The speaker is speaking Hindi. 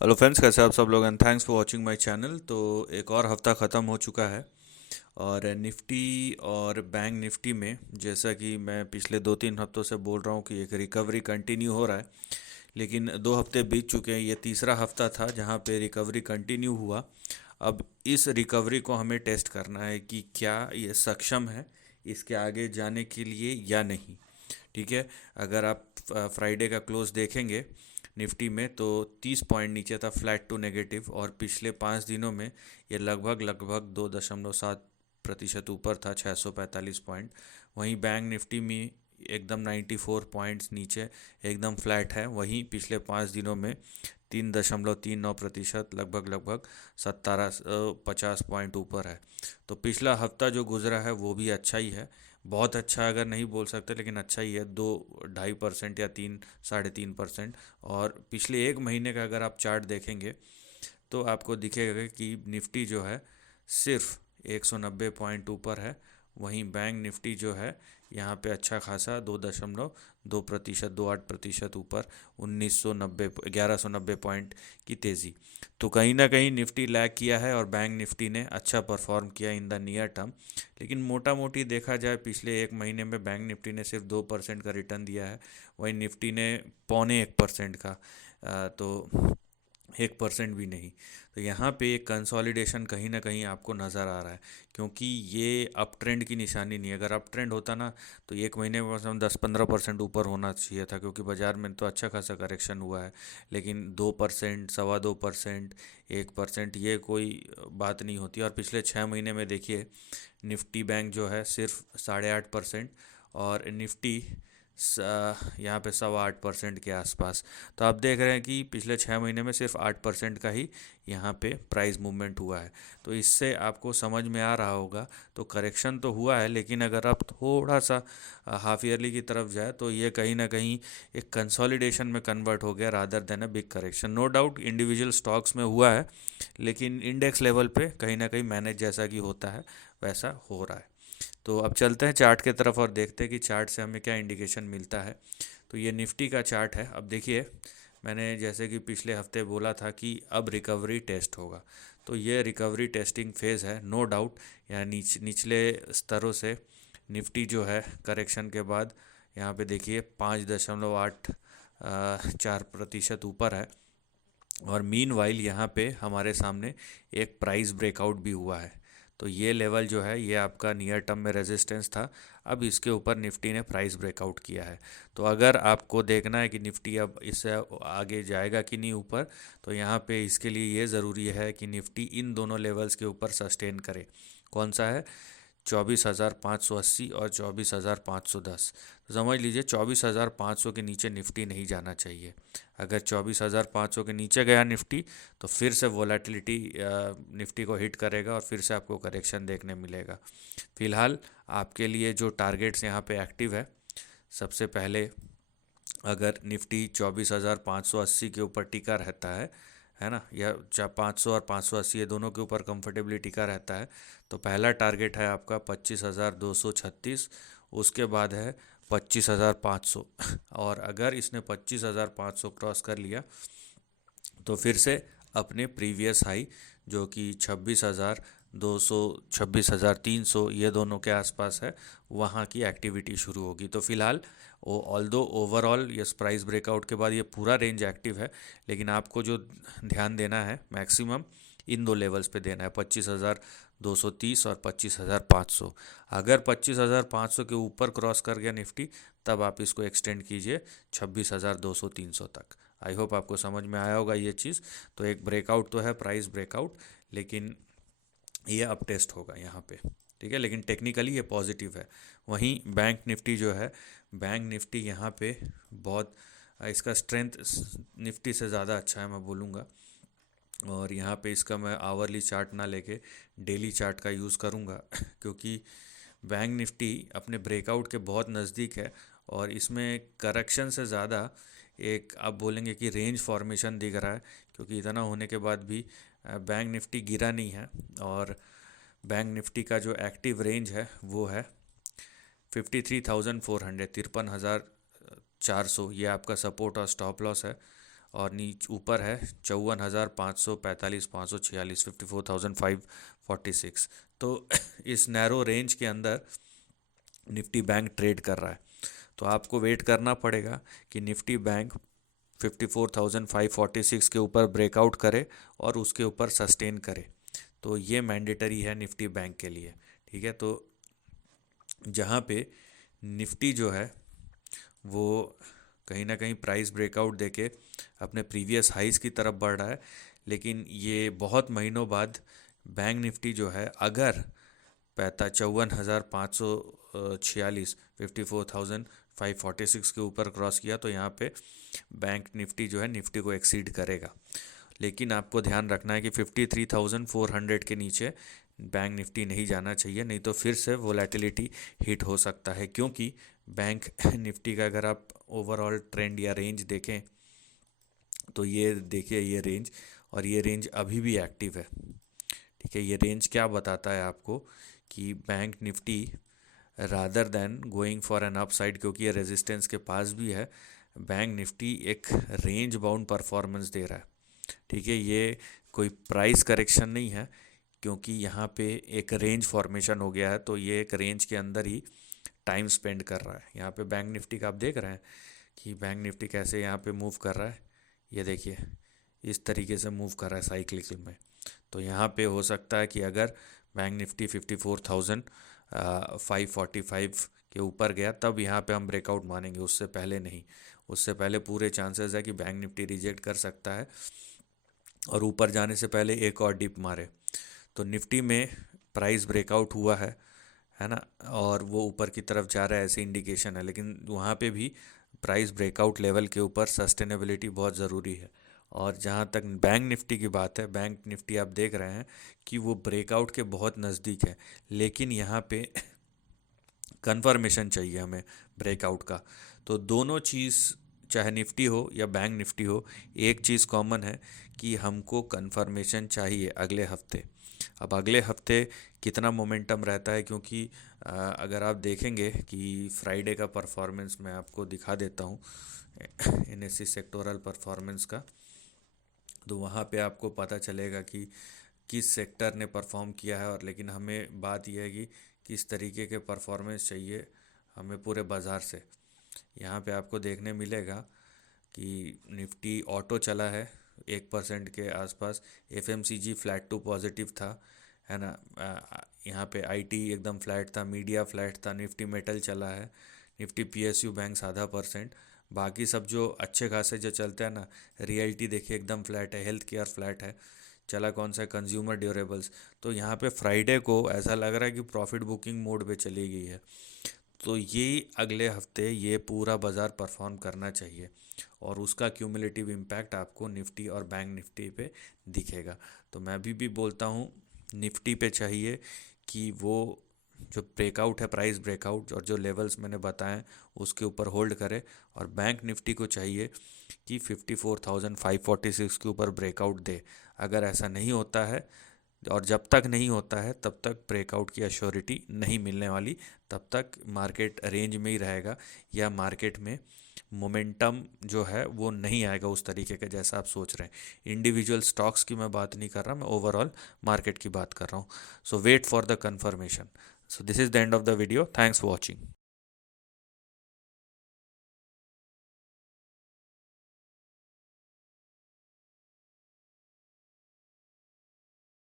हेलो फ्रेंड्स, कैसे आप सब लोग and thanks for watching my channel. तो एक और हफ्ता ख़त्म हो चुका है और निफ्टी और बैंक निफ्टी में, जैसा कि मैं पिछले 2-3 हफ्तों से बोल रहा हूँ कि एक रिकवरी कंटिन्यू हो रहा है। लेकिन 2 हफ्ते बीत चुके हैं, ये तीसरा हफ्ता था जहाँ पे रिकवरी कंटिन्यू हुआ। अब इस रिकवरी को हमें टेस्ट करना है कि क्या ये सक्षम है इसके आगे जाने के लिए या नहीं। ठीक है। अगर आप फ्राइडे का क्लोज देखेंगे निफ्टी में, तो 30 पॉइंट नीचे था, फ्लैट टू नेगेटिव, और पिछले 5 दिनों में ये लगभग लगभग 2.7% ऊपर था, 645 पॉइंट। वहीं बैंक निफ्टी में एकदम 94 पॉइंट्स नीचे, एकदम फ्लैट है। वहीं पिछले 5 दिनों में 3.39%, लगभग लगभग 50 पॉइंट ऊपर है। तो पिछला हफ्ता जो गुजरा है वो भी अच्छा ही है। बहुत अच्छा अगर नहीं बोल सकते, लेकिन अच्छा ही है, 2-2.5% या 3-3.5%। और पिछले एक महीने का अगर आप चार्ट देखेंगे तो आपको दिखेगा कि निफ्टी जो है सिर्फ 190 पॉइंट ऊपर है। वहीं बैंक निफ्टी जो है यहाँ पे अच्छा खासा 2.2%, 2.8% ऊपर, 1190 पॉइंट की तेज़ी। तो कहीं ना कहीं निफ्टी लैग किया है और बैंक निफ्टी ने अच्छा परफॉर्म किया इन द नियर टर्म। लेकिन मोटा मोटी देखा जाए, पिछले एक महीने में बैंक निफ्टी ने सिर्फ 2% का रिटर्न दिया है, वहीं निफ्टी ने 0.25% का। तो 1% भी नहीं। तो यहाँ पे एक कंसोलिडेशन कहीं ना कहीं आपको नज़र आ रहा है, क्योंकि ये अप ट्रेंड की निशानी नहीं है। अगर अप ट्रेंड होता ना, तो एक महीने में हम 10-15% ऊपर होना चाहिए था, क्योंकि बाज़ार में तो अच्छा खासा करेक्शन हुआ है। लेकिन 2%, 2.25%, 1%, ये कोई बात नहीं होती। और पिछले 6 महीने में देखिए, निफ्टी बैंक जो है सिर्फ 8.5%, और निफ्टी यहाँ पे 8.25% के आसपास। तो आप देख रहे हैं कि पिछले 6 महीने में सिर्फ 8% का ही यहाँ पे प्राइस मूवमेंट हुआ है। तो इससे आपको समझ में आ रहा होगा। तो करेक्शन तो हुआ है, लेकिन अगर आप थोड़ा सा हाफ ईयरली की तरफ जाए तो ये कहीं ना कहीं एक कंसोलिडेशन में कन्वर्ट हो गया, rather than a big correction. No doubt individual stocks में हुआ है, लेकिन इंडेक्स लेवल पे कहीं ना कहीं मैनेज जैसा कि होता है वैसा हो रहा है। तो अब चलते हैं चार्ट की तरफ और देखते हैं कि चार्ट से हमें क्या इंडिकेशन मिलता है। तो ये निफ्टी का चार्ट है। अब देखिए, मैंने जैसे कि पिछले हफ्ते बोला था कि अब रिकवरी टेस्ट होगा। तो ये रिकवरी टेस्टिंग फेज़ है, नो डाउट। या निचले स्तरों से निफ्टी जो है करेक्शन के बाद यहाँ पे देखिए 5.84% ऊपर है। और मीन वाइल यहाँ पे हमारे सामने एक प्राइस ब्रेकआउट भी हुआ है। तो ये लेवल जो है ये आपका नियर टर्म में रेजिस्टेंस था। अब इसके ऊपर निफ्टी ने प्राइस ब्रेकआउट किया है। तो अगर आपको देखना है कि निफ्टी अब इससे आगे जाएगा कि नहीं ऊपर, तो यहाँ पे इसके लिए ये ज़रूरी है कि निफ्टी इन दोनों लेवल्स के ऊपर सस्टेन करे। कौन सा है? 24,580 और 24,510। तो समझ लीजिए 24,500 के नीचे निफ्टी नहीं जाना चाहिए। अगर 24,500 के नीचे गया निफ्टी, तो फिर से वोलेटिलिटी निफ्टी को हिट करेगा और फिर से आपको करेक्शन देखने मिलेगा। फिलहाल आपके लिए जो टारगेट्स यहाँ पे एक्टिव है, सबसे पहले अगर निफ्टी 24,580 के ऊपर टिका रहता है ना, या 500 और 580 ये दोनों के ऊपर कंफर्टेबली टिका रहता है, तो पहला टारगेट है आपका 25,236। उसके बाद है 25,500। और अगर इसने 25,500 क्रॉस कर लिया, तो फिर से अपने प्रीवियस हाई, जो कि 26,200, 26,300, ये दोनों के आसपास है, वहाँ की एक्टिविटी शुरू होगी। तो फिलहाल although overall yes price breakout के बाद ये पूरा रेंज एक्टिव है, लेकिन आपको जो ध्यान देना है मैक्सिमम इन दो लेवल्स पे देना है, 25,230 और 25,500। अगर 25,500 के ऊपर क्रॉस कर गया निफ्टी, तब आप इसको एक्सटेंड कीजिए 26,200-300 तक। आई होप आपको समझ में आया होगा ये चीज़। तो एक ब्रेकआउट तो है, प्राइस ब्रेकआउट, लेकिन ये अब टेस्ट होगा यहाँ पे। ठीक है, लेकिन टेक्निकली ये पॉजिटिव है। वहीं बैंक निफ्टी जो है, बैंक निफ्टी यहाँ पे बहुत इसका स्ट्रेंथ निफ्टी से ज़्यादा अच्छा है, मैं बोलूँगा। और यहाँ पे इसका मैं आवरली चार्ट ना लेके डेली चार्ट का यूज़ करूँगा क्योंकि बैंक निफ्टी अपने ब्रेकआउट के बहुत नज़दीक है। और इसमें करेक्शन से ज़्यादा एक आप बोलेंगे कि रेंज फॉर्मेशन दिख रहा है, क्योंकि इतना होने के बाद भी बैंक निफ्टी गिरा नहीं है। और बैंक निफ्टी का जो एक्टिव रेंज है वो है 53,400, 53,400, ये आपका सपोर्ट और स्टॉप लॉस है। और ऊपर है 54,545, 546, 54,546। तो इस नैरो रेंज के अंदर निफ्टी बैंक ट्रेड कर रहा है। तो आपको वेट करना पड़ेगा कि निफ्टी बैंक 54,546 के ऊपर ब्रेकआउट करे और उसके ऊपर सस्टेन करे। तो ये मैंडेटरी है निफ्टी बैंक के लिए। ठीक है, तो जहाँ पे निफ्टी जो है वो कहीं ना कहीं प्राइस ब्रेकआउट देके अपने प्रीवियस हाइस की तरफ बढ़ रहा है, लेकिन ये बहुत महीनों बाद बैंक निफ्टी जो है अगर 54,546, 54,546 के ऊपर क्रॉस किया तो यहाँ पे बैंक निफ्टी जो है निफ्टी को एक्सीड करेगा। लेकिन आपको ध्यान रखना है कि 53,400 के नीचे बैंक निफ्टी नहीं जाना चाहिए, नहीं तो फिर से वोलेटिलिटी हिट हो सकता है। क्योंकि बैंक निफ्टी का अगर आप ओवरऑल ट्रेंड या रेंज देखें तो ये देखिए ये रेंज, और ये रेंज अभी भी एक्टिव है। ठीक है, ये रेंज क्या बताता है आपको कि bank Nifty rather than going for an upside, क्योंकि ये रेजिस्टेंस के पास भी है, बैंक निफ्टी एक रेंज बाउंड परफॉर्मेंस दे रहा है। ठीक है, ये कोई प्राइस करेक्शन नहीं है, क्योंकि यहाँ पे एक रेंज फॉर्मेशन हो गया है, तो ये एक रेंज के अंदर ही टाइम स्पेंड कर रहा है। यहाँ पे बैंक निफ्टी का आप देख रहे हैं कि बैंक निफ्टी कैसे यहाँ पे मूव कर रहा है। ये देखिए इस तरीके से मूव कर रहा है साइक्लिकल में। तो यहाँ पे हो सकता है कि अगर बैंक निफ्टी 54,545 के ऊपर गया तब यहाँ पे हम ब्रेकआउट मानेंगे, उससे पहले नहीं। उससे पहले पूरे चांसेस है कि बैंक निफ्टी रिजेक्ट कर सकता है और ऊपर जाने से पहले एक और डिप मारे। तो निफ्टी में प्राइस ब्रेकआउट हुआ है ना, और वो ऊपर की तरफ जा रहा है ऐसे इंडिकेशन है, लेकिन वहाँ पे भी प्राइस ब्रेकआउट लेवल के ऊपर सस्टेनेबिलिटी बहुत ज़रूरी है। और जहाँ तक बैंक निफ्टी की बात है, बैंक निफ्टी आप देख रहे हैं कि वो ब्रेकआउट के बहुत नज़दीक है, लेकिन यहाँ पे कंफर्मेशन चाहिए हमें ब्रेकआउट का। तो दोनों चीज़, चाहे निफ्टी हो या बैंक निफ्टी हो, एक चीज़ कॉमन है कि हमको कंफर्मेशन चाहिए अगले हफ्ते। अब अगले हफ्ते कितना मोमेंटम रहता है, क्योंकि अगर आप देखेंगे कि फ्राइडे का परफॉर्मेंस मैं आपको दिखा देता हूँ एनएससी सेक्टोरल परफॉर्मेंस का, तो वहाँ पे आपको पता चलेगा कि किस सेक्टर ने परफॉर्म किया है। और लेकिन हमें बात यह है कि किस तरीके के परफॉर्मेंस चाहिए हमें पूरे बाज़ार से। यहाँ पे आपको देखने मिलेगा कि निफ्टी ऑटो चला है 1% के आसपास, एफएमसीजी फ्लैट टू पॉजिटिव था, है ना। यहाँ पे आईटी एकदम फ्लैट था, मीडिया फ्लैट था, निफ्टी मेटल चला है, निफ्टी पीएसयू बैंक आधा %। बाकी सब जो अच्छे खासे जो चलते हैं ना, रियल्टी देखिए एकदम फ्लैट है, हेल्थ केयर फ्लैट है, चला कौन सा कंज्यूमर ड्यूरेबल्स। तो यहाँ पे फ्राइडे को ऐसा लग रहा है कि प्रॉफिट बुकिंग मोड पे चली गई है। तो ये अगले हफ्ते ये पूरा बाज़ार परफॉर्म करना चाहिए और उसका क्यूमुलेटिव इम्पैक्ट आपको निफ्टी और बैंक निफ्टी पे दिखेगा। तो मैं अभी भी बोलता हूँ निफ्टी पे चाहिए कि वो जो ब्रेकआउट है, प्राइस ब्रेकआउट, और जो लेवल्स मैंने बताए उसके ऊपर होल्ड करे, और बैंक निफ्टी को चाहिए कि 54,546 के ऊपर ब्रेकआउट दे। अगर ऐसा नहीं होता है, और जब तक नहीं होता है तब तक ब्रेकआउट की अश्योरिटी नहीं मिलने वाली, तब तक मार्केट रेंज में ही रहेगा, या मार्केट में मोमेंटम जो है वो नहीं आएगा उस तरीके का जैसा आप सोच रहे हैं। इंडिविजुअल स्टॉक्स की मैं बात नहीं कर रहा, मैं ओवरऑल मार्केट की बात कर रहा हूँ। So wait for the confirmation. So this is the end of the video, thanks for watching.